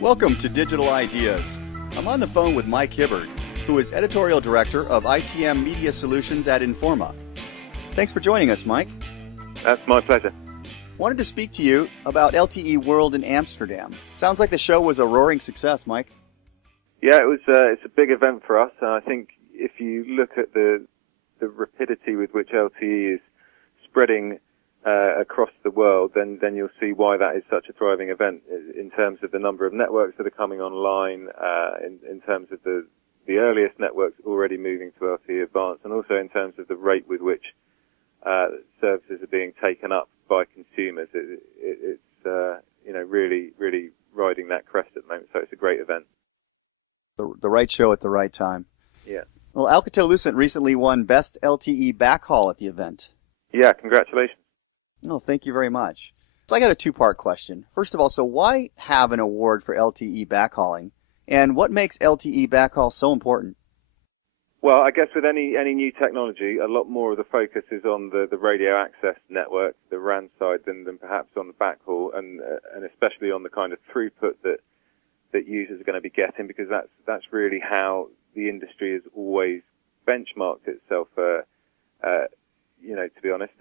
Welcome to Digital Ideas. I'm on the phone with Mike Hibberd, who is Editorial Director of ITM Media Solutions at Informa. Thanks for joining us, Mike. That's my pleasure. Wanted to speak to you about LTE World in Amsterdam. Sounds like the show was a roaring success, Mike. Yeah, it was. It's a big event for us, and I think if you look at the rapidity with which LTE is spreading across the world, then you'll see why that is such a thriving event in terms of the number of networks that are coming online, in terms of the earliest networks already moving to LTE Advanced, and also in terms of the rate with which services are being taken up by consumers. It's really riding that crest at the moment, so it's a great event. The right show at the right time. Yeah. Well, Alcatel-Lucent recently won Best LTE Backhaul at the event. Yeah, congratulations. Oh, thank you very much. So I got a two-part question. First of all, so why have an award for LTE backhauling? And what makes LTE backhaul so important? Well, I guess with any new technology, a lot more of the focus is on the radio access network, the RAN side, than perhaps on the backhaul, and especially on the kind of throughput that users are going to be getting, because that's really how the industry has always benchmarked itself, to be honest.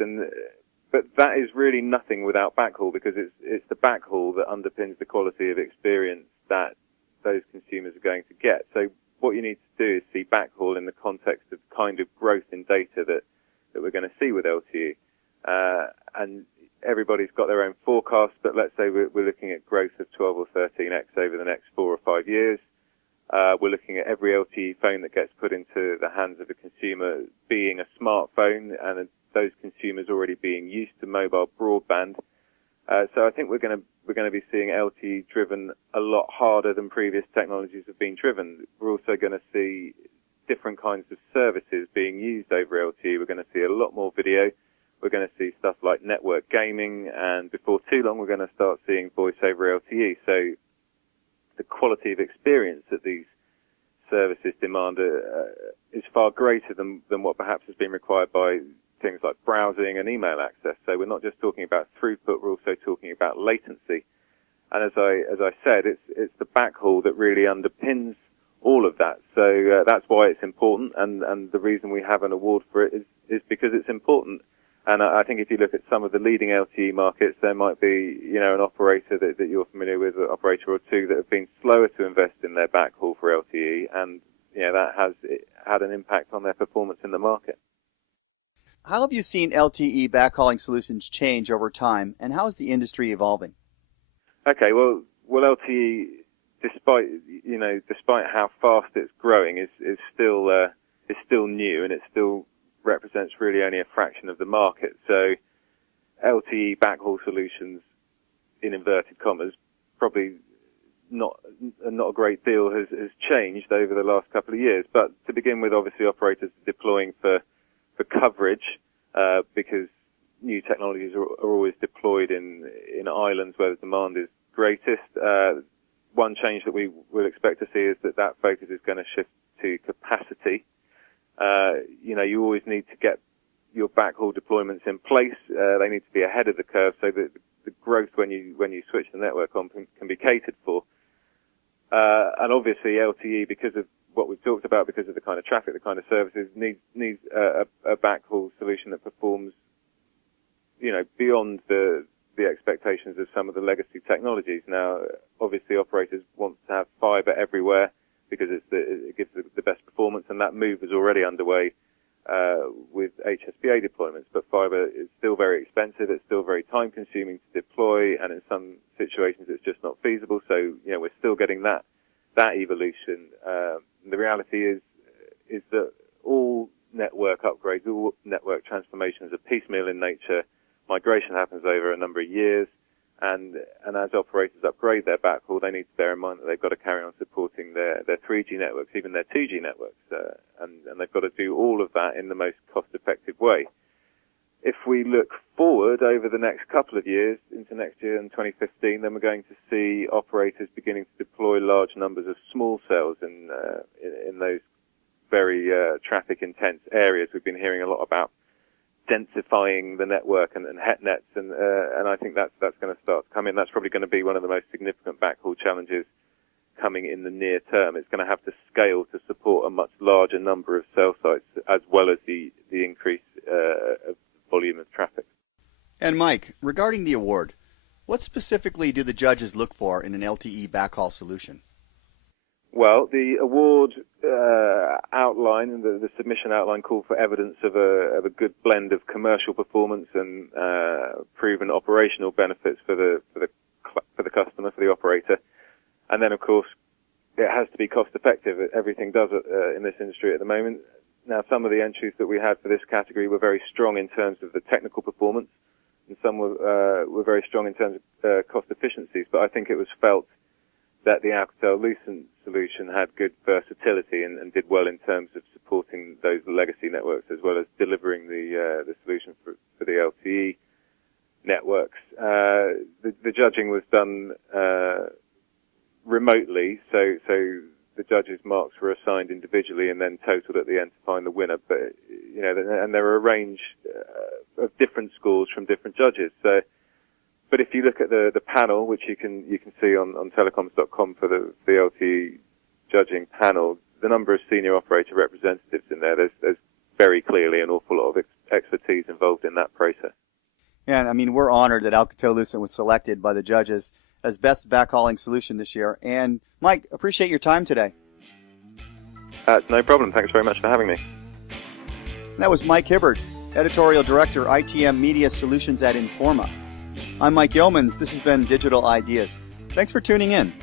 But that is really nothing without backhaul, because it's the backhaul that underpins the quality of experience that those consumers are going to get. So what you need to do is see backhaul in the context of the kind of growth in data that we're going to see with LTE. And everybody's got their own forecast, but let's say we're looking at growth of 12 or 13x over the next 4 or 5 years. We're looking at every LTE phone that gets put into the hands of a consumer being a smartphone, and those consumers already being used to mobile broadband. So I think we're going to be seeing LTE driven a lot harder than previous technologies have been driven. We're also going to see different kinds of services being used over LTE. We're going to see a lot more video. We're going to see stuff like network gaming, and before too long we're going to start seeing voice over LTE. So the quality of experience that these services demand is far greater than what perhaps has been required by things like browsing and email access. So we're not just talking about throughput, we're also talking about latency. And as I said, it's the backhaul that really underpins all of that. So that's why it's important, and the reason we have an award for it is because it's important. And I think if you look at some of the leading LTE markets, there might be, an operator that you're familiar with, an operator or two that have been slower to invest in their backhaul for LTE, and that has had an impact on their performance in the market. How have you seen LTE backhauling solutions change over time, and how is the industry evolving? Okay, well, LTE, despite how fast it's growing, is still new, and it still represents really only a fraction of the market. So LTE backhaul solutions, in inverted commas, probably not a great deal has changed over the last couple of years. But to begin with, obviously operators are deploying for coverage, because new technologies are always deployed in islands where the demand is greatest. One change that we will expect to see is that focus is going to shift to capacity. You always need to get your backhaul deployments in place. They need to be ahead of the curve so that the growth when you switch the network on can be catered for. And obviously LTE, because of what we've talked about, because of the kind of traffic, the kind of services, needs a backhaul solution that performs, beyond the expectations of some of the legacy technologies. Now, obviously operators want to have fiber everywhere because it gives the best performance, and that move is already underway with HSPA deployments. But fiber is still very expensive, it's still very time-consuming to deploy, and in some situations it's just not feasible. So, we're still getting that evolution. The reality is that all network upgrades, all network transformations are piecemeal in nature. Migration happens over a number of years, and as operators upgrade their backhaul, they need to bear in mind that they've got to carry on supporting their 3G networks, even their 2G networks, and they've got to do all of that in the most cost-effective way. If we look forward over the next couple of years, into next year and 2015, then we're going to see operators beginning to deploy large numbers of small cells in those very traffic-intense areas. We've been hearing a lot about densifying the network and het nets, and I think that's going to start to come in. That's probably going to be one of the most significant backhaul challenges coming in the near term. It's going to have to scale to support a much larger number of cell sites, as well as the increase of volume of traffic. And Mike, regarding the award, what specifically do the judges look for in an LTE backhaul solution? Well, the award outline, the submission outline, called for evidence of a good blend of commercial performance and proven operational benefits for the customer, for the operator, and then of course it has to be cost effective. Everything does in this industry at the moment. Now, some of the entries that we had for this category were very strong in terms of the technical performance, and some were very strong in terms of cost efficiencies. But I think it was felt that the Alcatel-Lucent solution had good versatility and did well in terms of supporting those legacy networks, as well as delivering the solution for the LTE networks. The judging was done remotely, so the judges' marks were assigned individually and then totaled at the end to find the winner. But and there were a range of different scores from different judges. So, but if you look at the panel, which you can see on telecoms.com for the LTE judging panel, the number of senior operator representatives in there, there's very clearly an awful lot of expertise involved in that process. And I mean, we're honored that Alcatel-Lucent was selected by the judges as best backhauling solution this year. And Mike, appreciate your time today. No problem. Thanks very much for having me. That was Mike Hibberd, Editorial Director, ITM Media Solutions at Informa. I'm Mike Yeomans. This has been Digital Ideas. Thanks for tuning in.